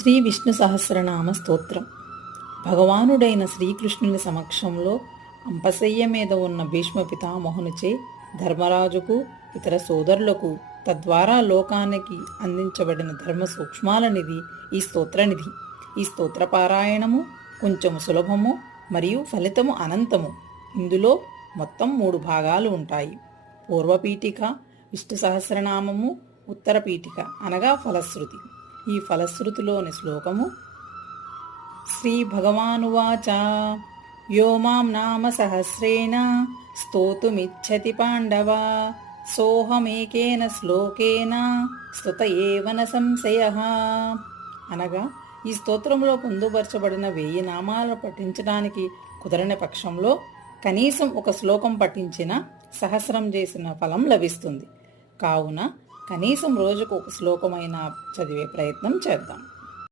శ్రీ విష్ణు సహస్రనామ స్తోత్రం. భగవానుడైన శ్రీకృష్ణుని సమక్షంలో అంపశయ్య మీద ఉన్న భీష్మ పితామహునిచే ధర్మరాజుకు ఇతర సోదరులకు తద్వారా లోకానికి అందించబడిన ధర్మ సూక్ష్మాలనిది ఈ స్తోత్రనిధి. ఈ స్తోత్ర పారాయణము కొంచెము సులభము మరియు ఫలితము అనంతము. ఇందులో మొత్తం 3 భాగాలు ఉంటాయి. పూర్వపీఠిక, విష్ణు సహస్రనామము, ఉత్తర పీఠిక అనగా ఫలశ్రుతి. ఈ ఫలశ్రుతిలోని శ్లోకము: శ్రీ భగవానువాచ యో మాం నామ సహస్రేణ స్తోతుమిచ్చతి పాండవ సోహమేకేన శ్లోకేన స్తుత ఏవ న సంశయః. అనగా ఈ స్తోత్రంలో పొందుపరచబడిన 1000 నామాలను పఠించడానికి కుదరని పక్షంలో కనీసం ఒక శ్లోకం పఠించిన సహస్రం చేసిన ఫలం లభిస్తుంది. కావున కనీసం రోజుకు ఒక శ్లోకమైనా చదివే ప్రయత్నం చేద్దాం.